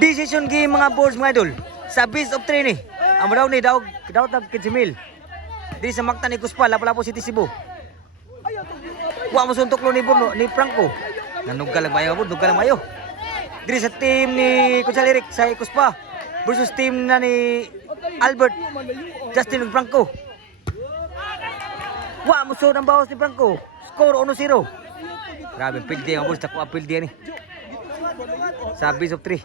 Decision game mga boards mga idol. Sa best of 3 ni. Ang daw ni daw tag Kitsimil. Di sa Mactan ni Kuspa, Lapu-Lapu City Cebu. Wa mo suntok lo ni Franco. Nanugal lang mayo, nugal lang mayo. Diri sa team ni Kutsal Eric sa Kuspa versus team na ni Albert Justin ug Franco. Wa mo sunod ang bawas ni Franco. Score 1-0. Grabe, pildi ang boards, tako pildi ni. Sa best of 3.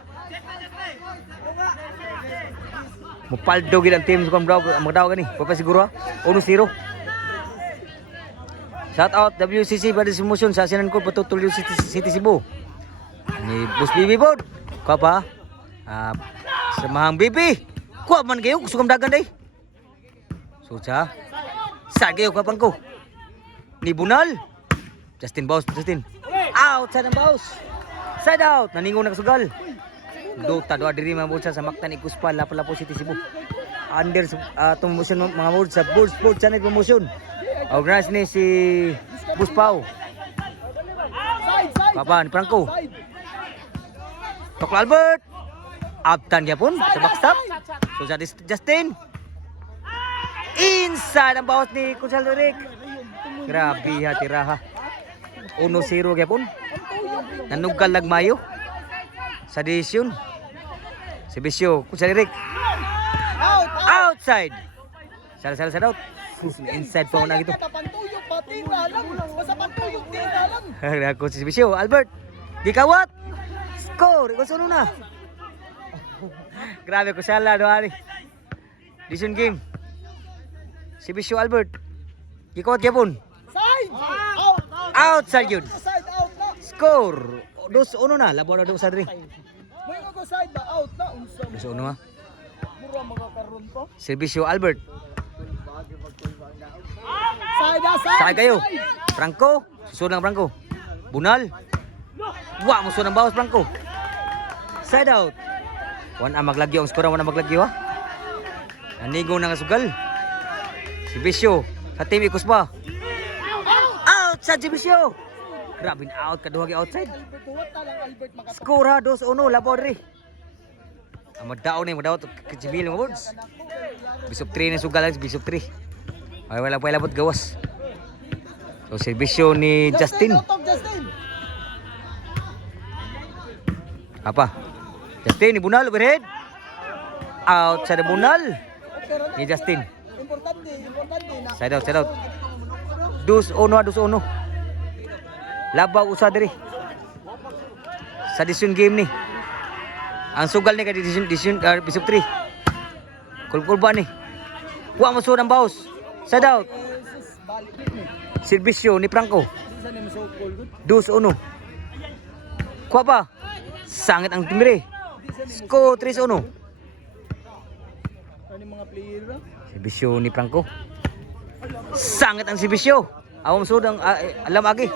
Mupaldo gid ang team sa magdaw gani. Papa siguro ha. 1-0. Shout out WCC pada promotion sa Sinan ko patutuloy City Cebu. Ni Bus Bibi bod. Ko pa? Semahang Bibi. Kuha man kayo kusugam dagan day. Suca. Sage ko pang ko. Ni Bunal. Justin Baus. Out sa Baus. Side out. Naningon na kasugal. Dota doa diri mga bulsa sa Mactan Kuspa Lapu-Lapu City Cebu. Under promotion mga board sa Board Sport Channel promotion. Organize ni si Buspao. Papa ni Franco. Tok Albert. Aptan gyapon sa backstop. So sa Justin. Inside ang bawas ni Kutsal Eric. Grabe ha tiraha. 1-0 gyapon. Nanugal lag mayo. Sa decision. Si Bisyo, Kutsal Eric. Outside. Sala out. Inside pa na gito. Ako si Bisyo, Albert. Gikawat. Score. Ikaw na. Grabe ko sala doa ni. Decision game. Si Bisyo Albert. Gikawat gyapon. Outside yun. Score. 2-1 na. Labo na 2 sa diri. May nga side ba out na unsa. 2-1 ha. Mura magakaroon pa. Servisyo Albert. Side kayo. Franco. Susunod ng Franco. Bunal. Wa mo sunang bawas Franco. Side out. Wan maglagyo ang skora, wan maglagyo ha. Nanigo na nga sugal. Servisyo sa team Kuspa. Outside Servisyo. Grabe out kaduha outside. Score ha 2-1 labaw diri. Ang madaw ni madaw Kitsimil mga boards. Bisop 3 ni sugal bisop 3. Ay wala pa labot gawas. So serbisyo ni Justin. Apa? Justin ni Bunal overhead. Out sa Bunal. Ni Justin. Side out. 2-1. Labaw usa diri. Sa decision game ni. Ang sugal ni kay decision bisop 3. Kulkul ba ni? Wa mo sunang baos. Side out. Servisyo ni Franco. 2-1. Kuha pa. Sangit ang timbre. Score 3-1. Ano mga player ba? Servisyo ni Franco. Sangit ang servisyo. Awam sudang alam agi.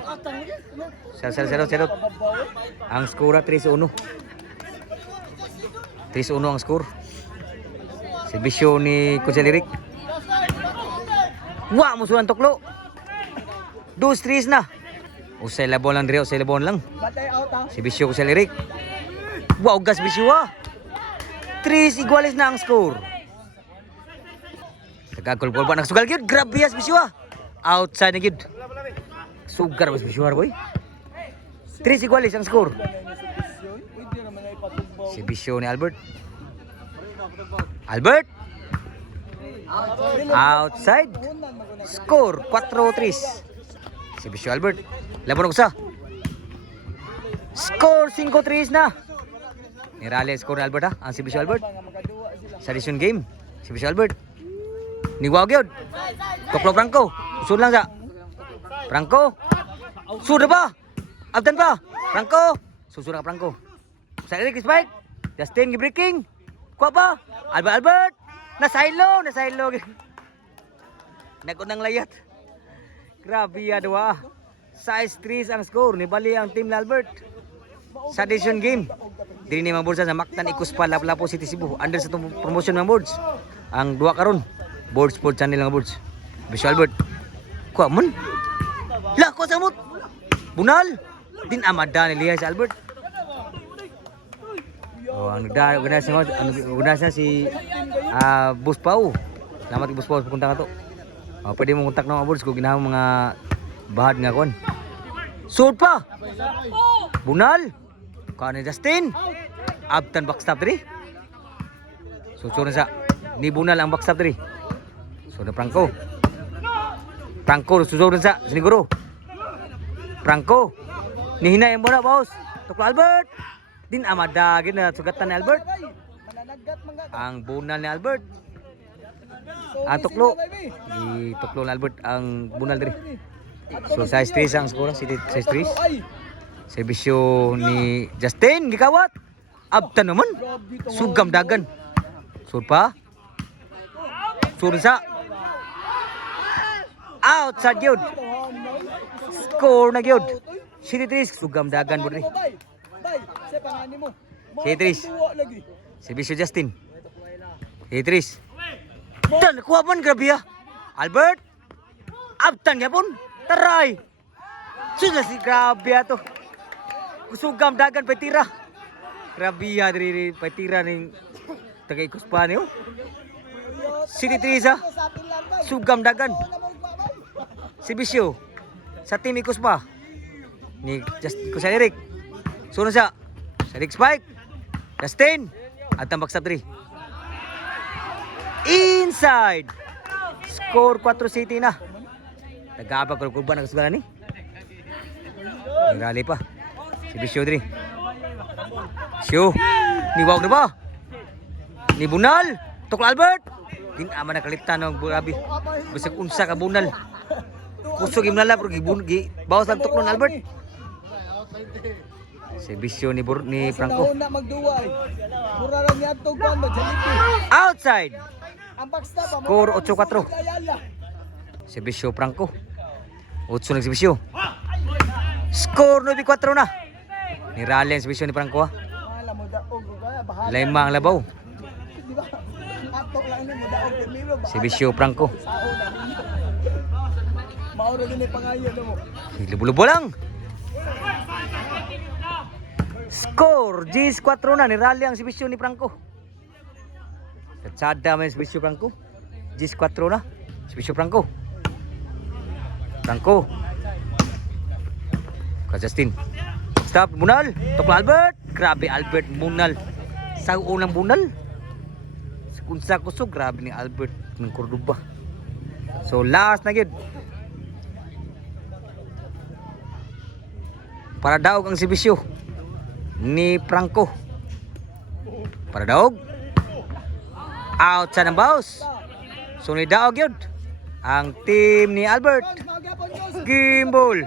Sel. Ang skora 3-1. 3-1 ang score. Servisyo ni Kutsal Eric. Wa mo sudan toklo. 2-3 na. Usay labon lang dire, usay labon lang. Batay out ha. Servisyo Kutsal Eric. Wow, gas bisyo ha. 3 iguales na ang score. Tagagol-gol pa nagsugal gyud. Grabe yas bisyo ha. Outside na gyud. Sugar mas bisyo boy. 3 iguales ang score. Servisyo ni Albert. Outside. Score 4-3. Servisyo Albert. Labon usa. Score 5-3 na. Nirali score ni Albert ha. Ang servisyo Albert. Sa decision game. Servisyo Albert. Ni Wagyod. Toklo Franco. Usod lang sa. Franco. Sudah ba? Abdan pa. Franco. Susunod ka Franco. Sa Eric Spike. Justin breaking. Kuha pa. Albert. Nasailo. Nag-unang layat. Grabe ya dua. Size 3 ang score. Nibali ang team ni Albert. Sa decision game. Dili ni mga boards sa Mactan Kuspa Lapu-Lapu City Cebu. Under sa promotion ng boards. Ang dua karon. Board Sport Channel ng boards. Bisyo Albert. Kuha man. Lah, kuha samot. Bunal. Din amada ni Liha si Albert. Oh, ang nagda si Boss Pau. Salamat kay Boss Pau sa pagkunta ka to. Pwede mo kontak ng mga boss kung ginahang mga bahad nga kon. Sud pa. Bunal. Kani Justin. Abtan backstop diri. So sa ni Bunal ang backstop diri. So na Franco. Franco susunod sa siniguro. Franco. Nihinay ang bola, boss. Tuklo Albert. Din amadagin na sugatan ni Albert. Ang Bunal ni Albert. Ang tuklo. Di tuklo ni Albert ang Bunal diri. So size 3 ang skora, size 3. Serbisyo ni Justin gikawat. Abtan naman. Sugam dagan. Sud pa. Sud sa. Outside yun. Score na yun. City 3, sugam dagan mo rin. City 3. Serbisyo Justin. City 3. Dan, kuha pun grabe ya. Albert. Abtan ya pun. Taray. Sudah si grabe to. Sugam dagan petira. Grabe ya dari petira ning tagay kuspa niyo. City 3 sa. Sugam dagan. Serbisyo sa team Kuspa ni Kusa Eric. Sunod sa Eric Spike. Justin at ang backstop 3. Inside. Score 4 City na. Nag-aabag ko kurban ang kasugala ni. Rally pa. Serbisyo 3. Syo. Ni Wag na ba? Ni Bunal. Tuklo Albert. Din ama nakalitan ng grabe. Bisag unsa ka Bunal. Kusog yung nala, pero bawas lang tuklon Albert. Serbisyo ni Franco. Outside. Score 8-4. Serbisyo Franco. 8 ng serbisyo. Score 9-4 na. Nirali ang serbisyo ni Franco. Lima ang labaw. Serbisyo Franco. Maura din ay pangayan mo. Lubo-lubo lang. Score 10-4 na. Nirali ang serbisyo ni Franco. Katsada may serbisyo Franco. 10-4 na. Serbisyo Franco. Franco. Justin. Stop Bunal. Tuklo Albert. Grabe Albert Bunal. Sa unang Bunal. Kunsa kusog. Grabe ni Albert ng Cordoba. So last na gid. Para daog ang serbisyo ni Franco. Para daog. Outside ng bounce. So ni daog yun ang team ni Albert. Game ball.